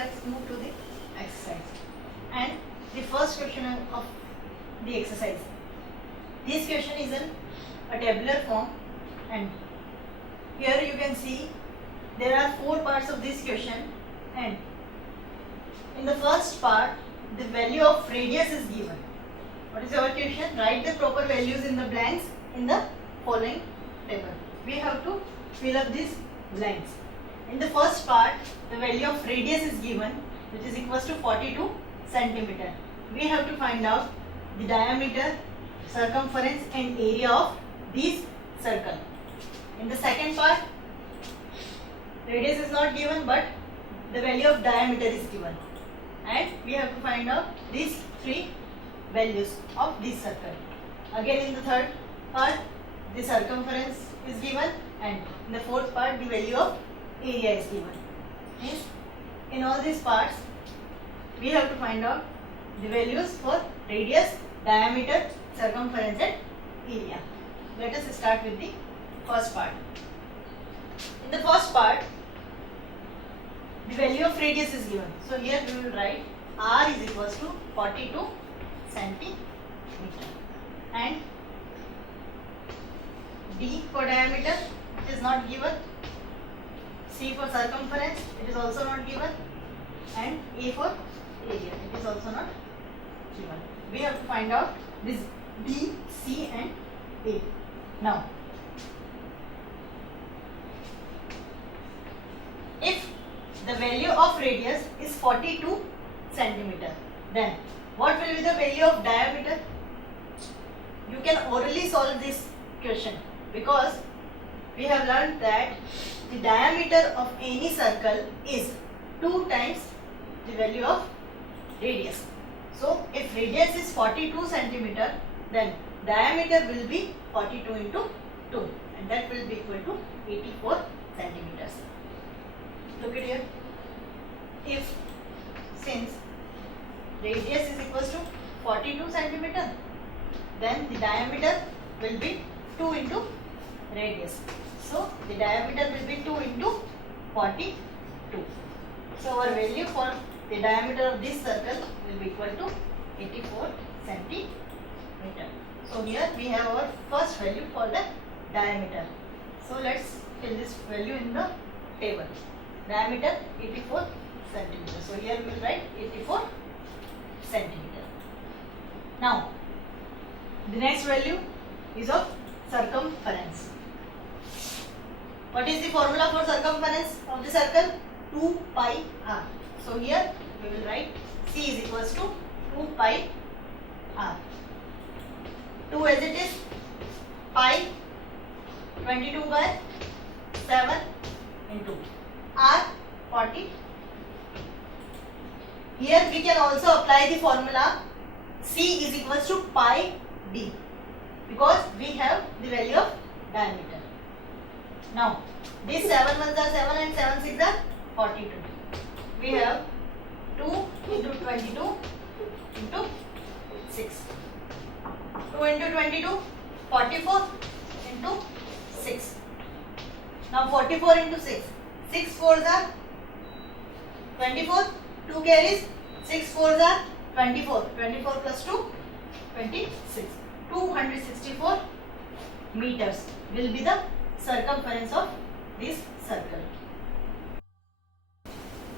let's move to the exercise. And the first question of the exercise. This question is in a tabular form, and here you can see there are 4 parts of this question, and in the first part the value of radius is given. What is our question? Write the proper values in the blanks in the following table. We have to fill up these blanks. In the first part, the value of radius is given, which is equals to 42 centimeter. We have to find out the diameter, circumference and area of this circle. In the second part, radius is not given, but the value of diameter is given, and we have to find out these 3 values of this circle. Again, in the third part, the circumference is given, and in the fourth part, the value of area is given. Means in all these parts, we have to find out the values for radius, diameter, circumference and area. Let us start with the first part. In the first part, the value of radius is given. So here we will write R is equals to 42 centimeter, and D for diameter, it is not given. C for circumference, it is also not given, and A for area, it is also not given. We have to find out this B, C and A. Now, if the value of radius is 42 centimeter, then what will be the value of diameter? You can orally solve this question, because we have learned that the diameter of any circle is 2 times the value of radius. So if radius is 42 centimeter, then diameter will be 42 into 2, and that will be equal to 84 centimeters. Look at here. If since radius is equals to 42 centimeter, then the diameter will be 2 into radius. So the diameter will be 2 into 42. So our value for the diameter of this circle will be equal to 84 centimeter. So here we have our first value for the diameter. So let's fill this value in the table. Diameter 84 centimeter. So here we will write 84 centimeter. Now the next value is of circumference. What is the formula for circumference of the circle? 2 pi r. So here we will write C is equals to 2 pi r. 2 as it is, pi 22 by 7 into r 40. Here we can also apply the formula C is equals to pi d, because we have the value of diameter. Now, these 7 ones are 7 and 7 6 are 42. We have 2 into 22 into 6. 2 into 22, 44 into 6. Now 44 into 6. 6 4s are 24. 2 carries. 6 4s are 24. 24 plus 2, 26. 264 meters will be the circumference of this circle.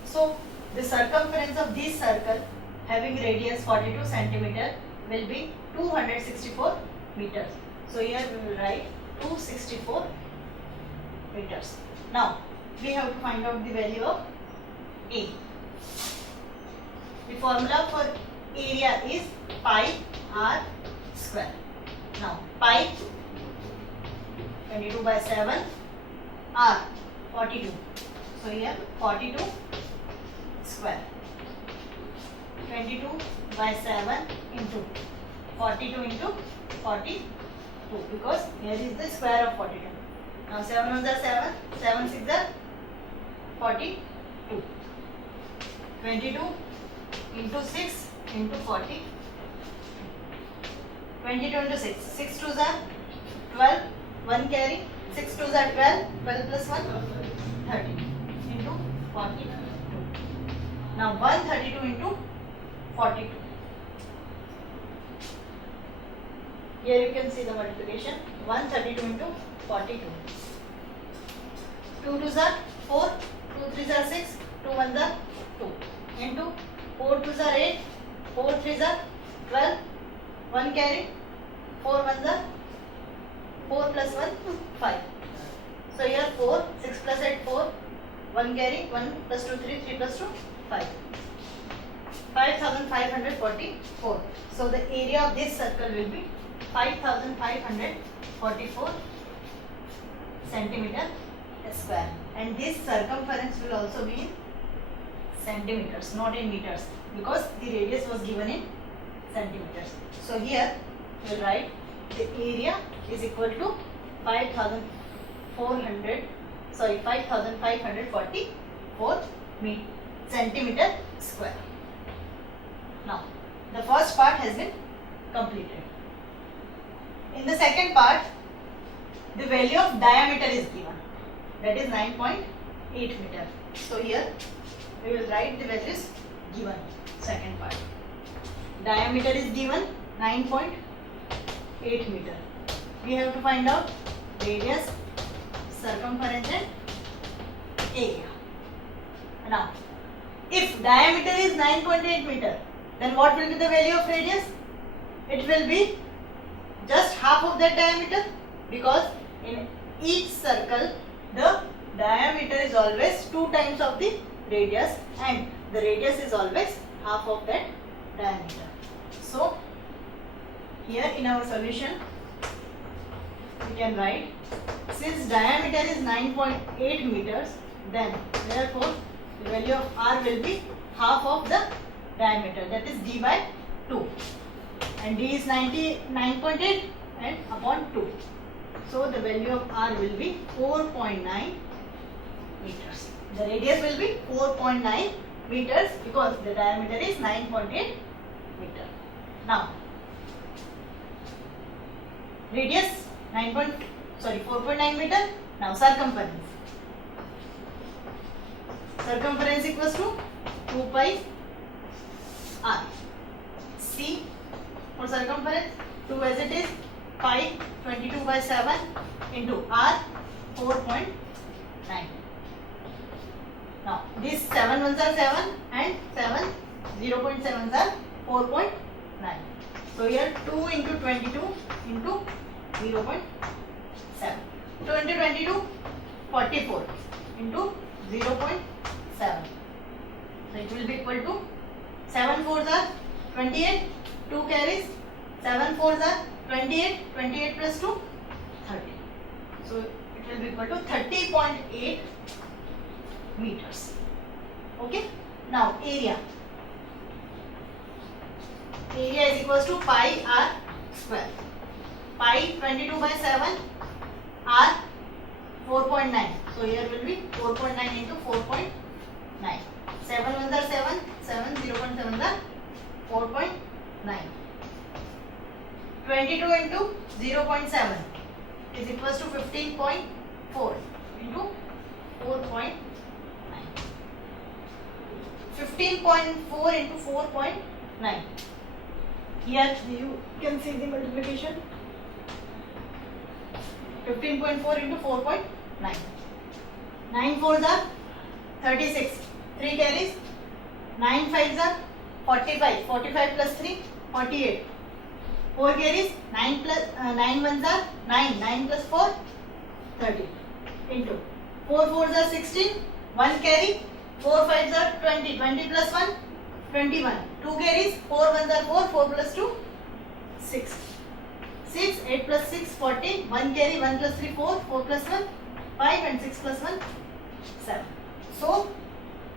So the circumference of this circle having radius 42 centimeter will be 264 meters. So here we will write 264 meters. Now we have to find out the value of A. The formula for area is pi r square. Now pi 22 by 7, r 42. So here 42 square. 22 by 7 into 42 into 42, because here is the square of 42. Now 7 ones are 7, 7 6 are 42. 22 into 6 into 40. 22 into 6. 6 2s are 12. 1 carry. 6 2s are 12. 12 plus 1, 13 into 42. Now 132 into 42. Here you can see the multiplication. 132 into 42. 2 2s are 4, 2 3s are 6, 2 1s are 2 into 4 2s are 8, 4 3s are 12, 1 carry, 4 1s are 4 plus 1 5. So here 4, 6 plus 8 4, 1 carry, 1 plus 2 3, 3 plus 2 5. 5544. So the area of this circle will be 5544 centimeter square, and this circumference will also be in centimeters, not in meters, because the radius was given in centimeters. So here we will write the area is equal to 5544 centimeter square. Now the first part has been completed. In the second part, the value of diameter is given, that is 9.8 meter. So here we will write the values given. Second part, diameter is given 9.8 meter. We have to find out radius, circumference and area. Now if diameter is 9.8 meter, then what will be the value of radius? It will be just half of that diameter, because in each circle the diameter is always 2 times of the radius, and the radius is always half of that diameter. So here in our solution we can write, since diameter is 9.8 meters, then therefore the value of r will be half of the diameter, that is d by 2, and d is 99.8 and upon 2. So the value of r will be 4.9 meters. The radius will be 4.9 meters because the diameter is 9.8 meter. Now radius 4.9 meter. Now circumference. Circumference equals to 2 pi r. C for circumference, 2 as it is, pi 22 by 7 into r 4.9. Now these 7 ones are 7 and 7 0.7s are 4.9. So here 2 into 22 into 0.7. 2 into 22, 44 into 0.7. So it will be equal to 7 4s are 28, 2 carries, 7 4s are 28, 28 plus 2, 30. So it will be equal to 30.8 meters. Okay. Now area. Area is equals to pi r square. Pi 22 by 7, r 4.9. So here will be 4.9 into 4.9. 7 ones are 7, 7 0.7 are 4.9. 22 into 0.7 is equals to 15.4 into 4.9. 15.4 into 4.9. Here you can see the multiplication. 15.4 into 4.9. 9 4s are 36. 3 carries. 9 5s are 45. 45 plus 3, 48. 4 carries. 9 1s are 9. 9 plus 4, 30. Into 4 4s are 16. 1 carry. 4 5s are 20. 20 plus 1, 21. 2 carries. 4 1s are 4. 4 plus 2, 6. 6, 8 plus 6, 14. 1 carry. 1 plus 3, 4. 4 plus 1, 5. And 6 plus 1, 7. So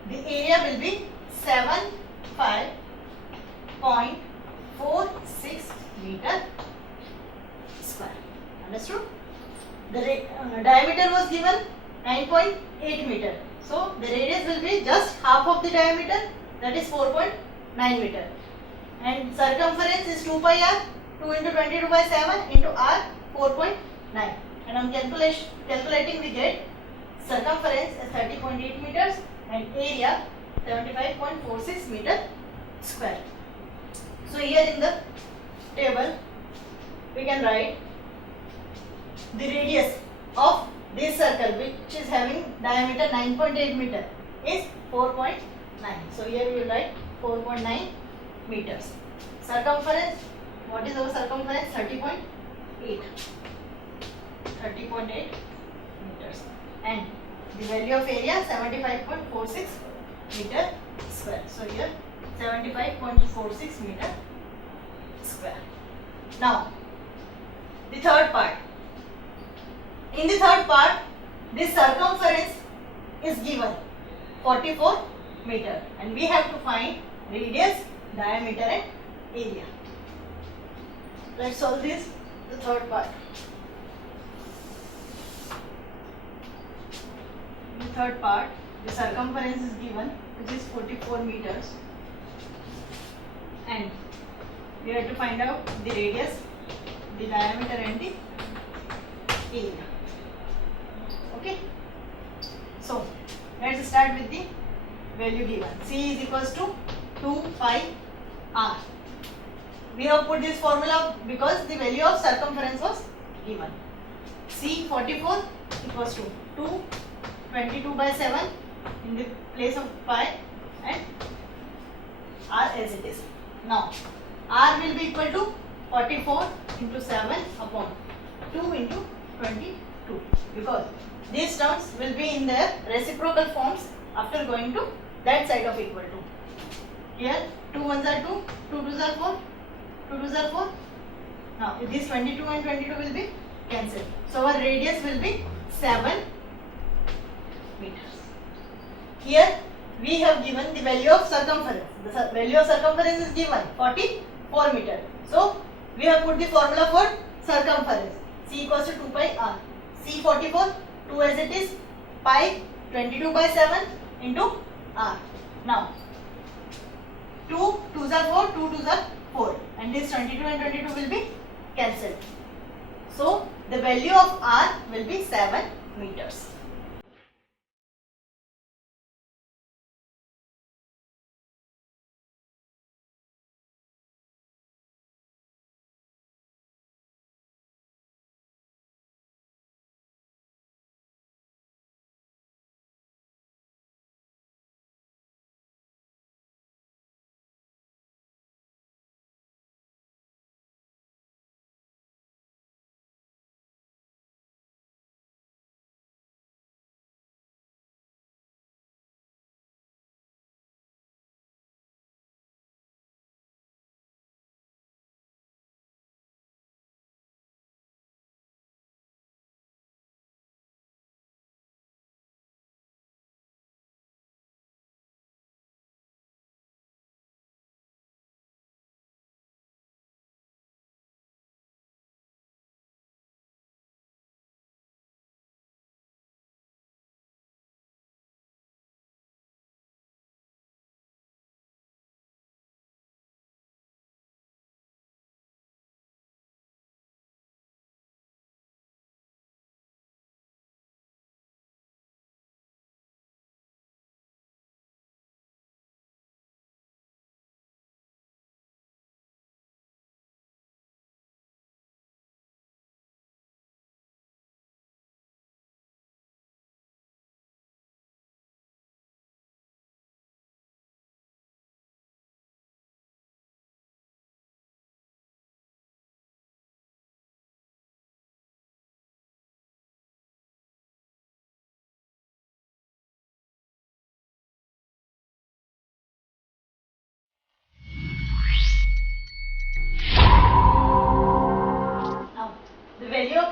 the area will be 75.46 meter square. Understood? The diameter was given 9.8 meter. So the radius will be just half of the diameter, that is 4.9 meter. And circumference is 2 pi r, 2 into 22 by 7 into r 4.9. And on calculating we get circumference as 30.8 meters and area 75.46 meter square. So here in the table we can write the radius of this circle, which is having diameter 9.8 meter, is 4.9. So here we will write 4.9 meters. Circumference, what is our circumference? 30.8 meters, and the value of area 75.46 meter square. So here 75.46 meter square. Now the third part. In the third part, this circumference is given 44 meter, and we have to find radius, diameter and area. Let's solve this, the third part. In the third part, the circumference is given, which is 44 meters, and we have to find out the radius, the diameter and the area. Okay, so let's start with the value given. C is equals to 2 pi r. We have put this formula because the value of circumference was given. C 44 equals to 2 22 by 7 in the place of pi and r as it is. Now r will be equal to 44 into 7 upon 2 into 22, because these terms will be in their reciprocal forms after going to that side of equal to. Here 2 ones are 2, 2 twos are 4, 2 twos are 4. Now this 22 and 22 will be cancelled. So our radius will be 7 meters. Here we have given the value of circumference. The value of circumference is given 44 meter. So we have put the formula for circumference. C equals to 2 pi r. C 44, 2 as it is, pi 22 by 7 into r. Now 2 2s are 4, 2 2s are 4, and this 22 and 22 will be cancelled. So the value of r will be 7 meters.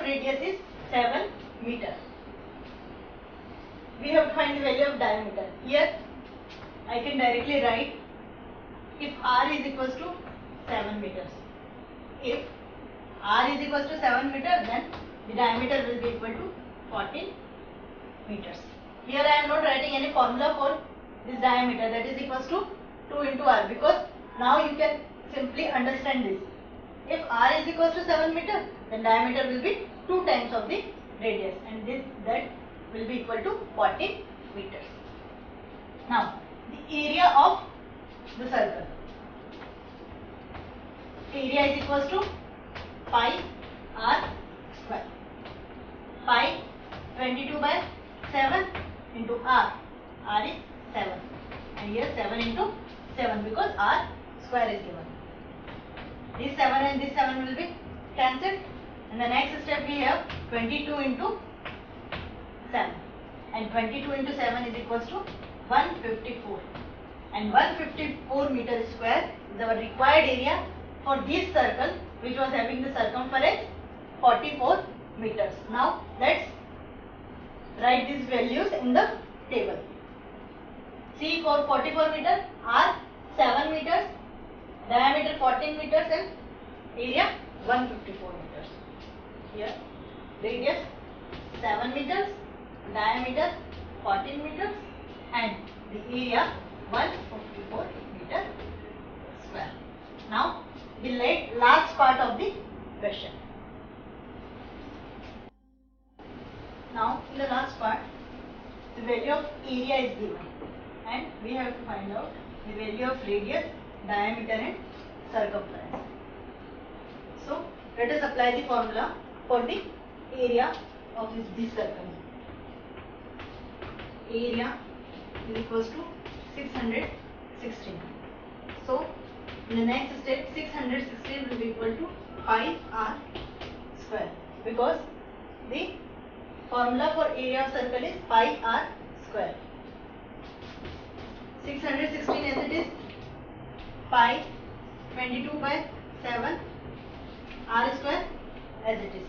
Radius is 7 meter. We have to find the value of diameter. Here I can directly write, if r is equals to 7 meters. If r is equals to 7 meters, then the diameter will be equal to 14 meters. Here I am not writing any formula for this diameter, that is equals to 2 into r, because now you can simply understand this. If r is equals to 7 meter, then diameter will be 2 times of the radius, and that will be equal to 14 meters. Now the area of the circle. Area is equals to pi r square. Pi 22 by 7 into r. R is 7. And here 7 into 7 because r square is given. This 7 and this 7 will be cancelled. And the next step we have 22 into 7. And 22 into 7 is equals to 154. And 154 meter square is our required area for this circle, which was having the circumference 44 meters. Now let's write these values in the table. See, for 44 meter, r 7 meters, diameter 14 meters and area 154 meters. Here radius 7 meters, diameter 14 meters and the area 154 meter square. Now the last part of the question. Now in the last part, the value of area is given and we have to find out the value of radius, diameter and circumference. So let us apply the formula for the area of this circle. Area is equals to 616. So in the next step 616 will be equal to pi r square because the formula for area of circle is pi r square. 616 as it is, pi 22 by 7 r square as it is.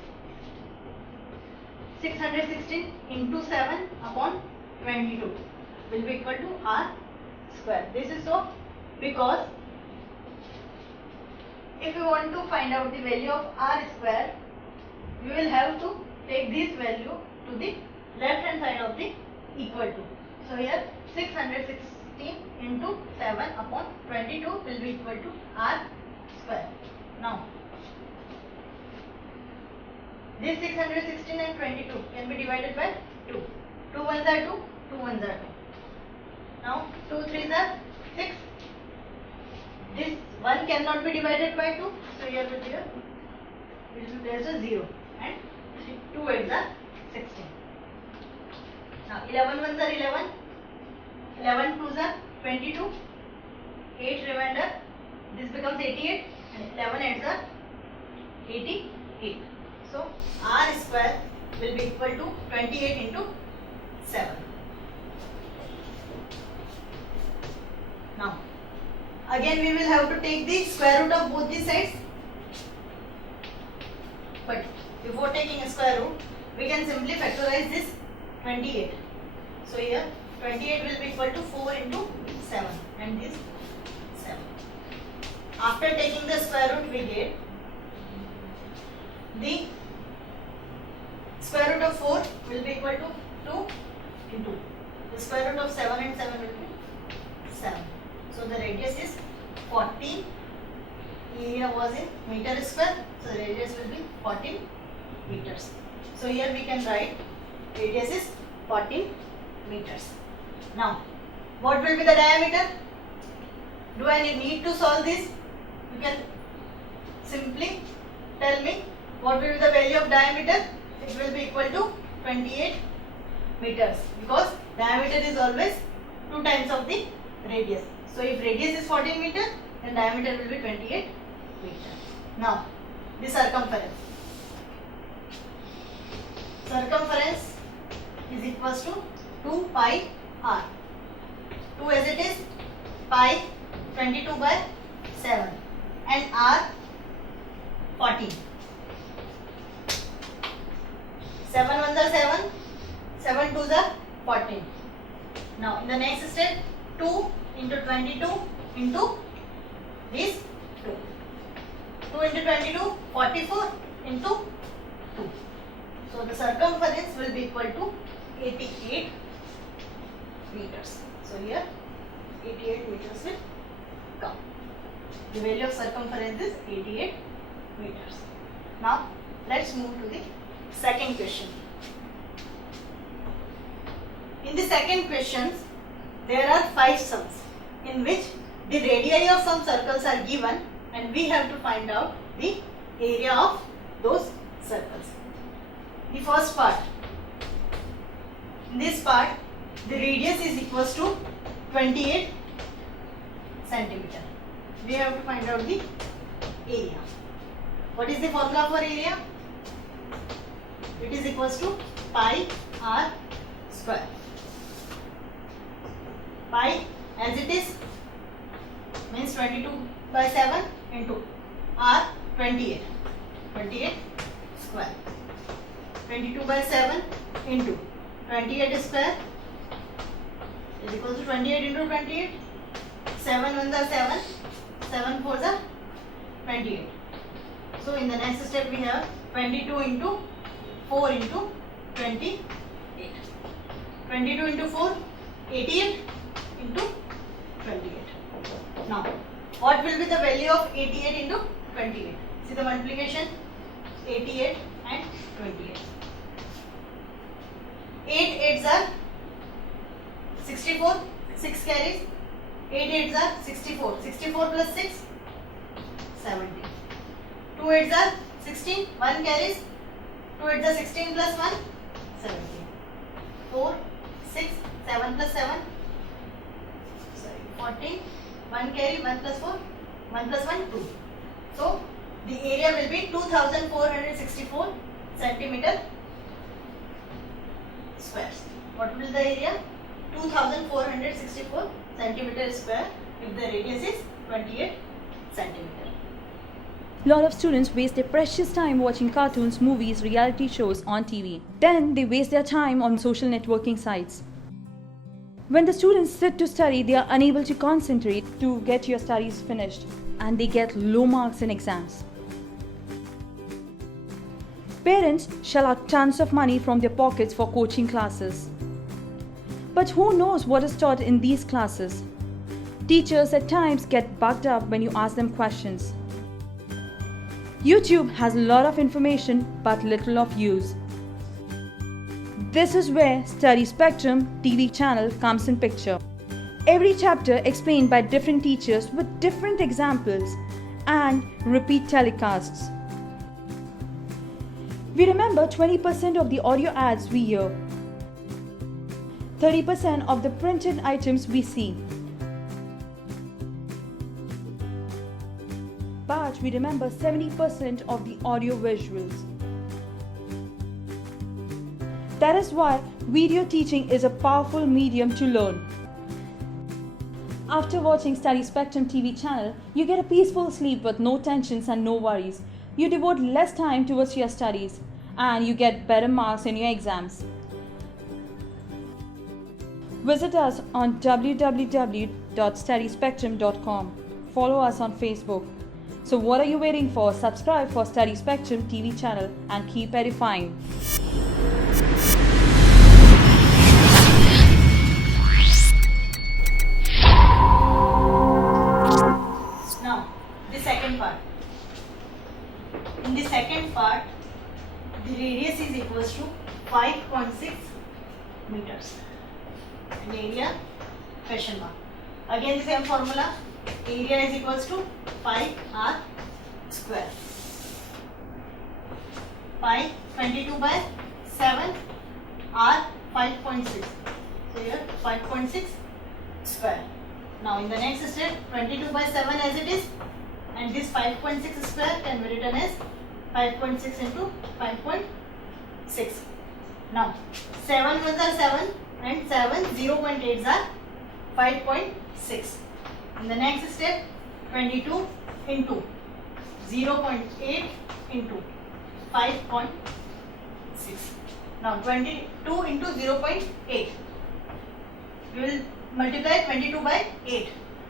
616 into 7 upon 22 will be equal to r square. This is so because if we want to find out the value of r square, we will have to take this value to the left hand side of the equal to. So here 616 into 7 upon 22 will be equal to r square. Now this 616 and 22 can be divided by 2. 2 ones are 2, 2 ones are 2. Now 2 3s are 6. This 1 cannot be divided by 2, so here will be placed as 0 and 2 8s are 16. Now 11 ones are 11, 11 2s are 22, 8 remainder, this becomes 88 and 11 8s are 88. So r square will be equal to 28 into 7. Now again we will have to take the square root of both the sides, but before taking a square root we can simply factorize this 28. So here 28 will be equal to 4 into 7 and this 7. After taking the square root we get the square root of 4 will be equal to 2 into the square root of 7 and 7 will be 7. So the radius is 14. Area was in meter square, so the radius will be 14 meters. So here we can write radius is 14 meters. Now what will be the diameter? Do I need to solve this? You can simply tell me what will be the value of diameter. It will be equal to 28 meters because diameter is always 2 times of the radius. So if radius is 14 meters, then diameter will be 28 meters. Now the circumference. Circumference is equals to 2 pi r. 2 as it is, pi 22 by 7 and r 14. 7 ones are 7, 7 twos are 14. Now in the next step 2 into 22 into this 2. 2 into 22, 44 into 2. So the circumference will be equal to 88 meters. So here 88 meters will come. The value of circumference is 88 meters. Now let's move to the second question. In the second question, there are 5 sums in which the radii of some circles are given and we have to find out the area of those circles. The first part, in this part the radius is equals to 28 centimeter. We have to find out the area. What is the formula for area? It is equals to pi r square. Pi as it is means 22 by 7 into r 28 square. 22 by 7 into 28 square is equals to 28 into 28. 7 1 are 7, 7 4 are 28. So in the next step we have 22 into 4 into 28. 22 into 4, 88 into 28. Now, what will be the value of 88 into 28? See the multiplication, 88 and 28. 8 8s are 64, 6 carries. 8 8s are 64, 64 plus 6, 70. 2 8s are 16, 1 carries. 2 8s are 16 plus 1, 17. 4, 6, 7 plus 7, 14, 1 carry, 1 plus 4, 1 plus 1, 2. So, the area will be 2464 centimeter squares. What will the area? 2464 centimeter square if the radius is 28 centimeter. Lot of students waste their precious time watching cartoons, movies, reality shows on TV. Then they waste their time on social networking sites. When the students sit to study, they are unable to concentrate to get your studies finished and they get low marks in exams. Parents shell out tons of money from their pockets for coaching classes. But who knows what is taught in these classes? Teachers at times get bugged up when you ask them questions. YouTube has a lot of information but little of use. This is where Study Spectrum TV channel comes in picture. Every chapter explained by different teachers with different examples and repeat telecasts. We remember 20% of the audio ads we hear, 30% of the printed items we see. But we remember 70% of the audio visuals. That is why video teaching is a powerful medium to learn. After watching Study Spectrum TV channel, you get a peaceful sleep with no tensions and no worries. You devote less time towards your studies and you get better marks in your exams. Visit us on www.studyspectrum.com. Follow us on Facebook. So what are you waiting for? Subscribe for Study Spectrum TV channel and keep edifying. Now, the second part. In the second part, the radius is equals to 5.6 meters. And area, question mark. Again the same formula. Area is equals to pi r square. Pi 22 by 7 r 5.6. So here 5.6 square. Now in the next step 22 by 7 as it is and this 5.6 square can be written as 5.6 into 5.6. Now 7 ones are 7 and 7 0.8s are 5.6. In the next step 22 into 0.8 into 5.6. Now 22 into 0.8. We will multiply 22 by 8.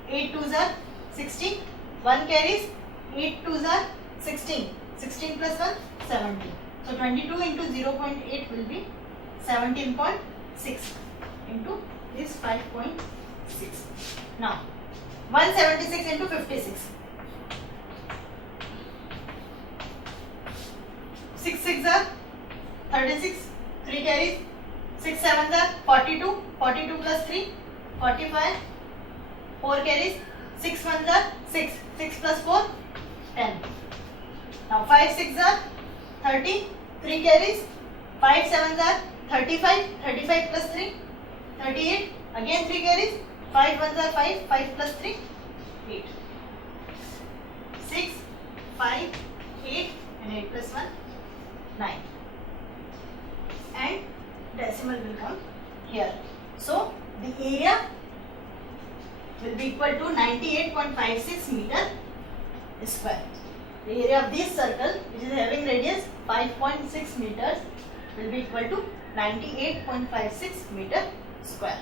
8 2s are 16. 1 carries. 8 2s are 16. 16 plus 1 17. So 22 into 0.8 will be 17.6 into this 5.6. Now 176 into 56. 6 6 are 36. 3 carries. 6 7s are 42. 42 plus 3 45. 4 carries. 6 ones are 6. 6 plus 4, 10. Now 5 6 are 30. 3 carries. 5 7 are 35. 35 plus 3, 38. Again 3 carries. 5 ones are 5. 5 plus 3, 8. 6, 5, 8 and 8 plus 1, 9. And decimal will come here. So the area will be equal to 98.56 meter square. The area of this circle, which is having radius 5.6 meters, will be equal to 98.56 meter square.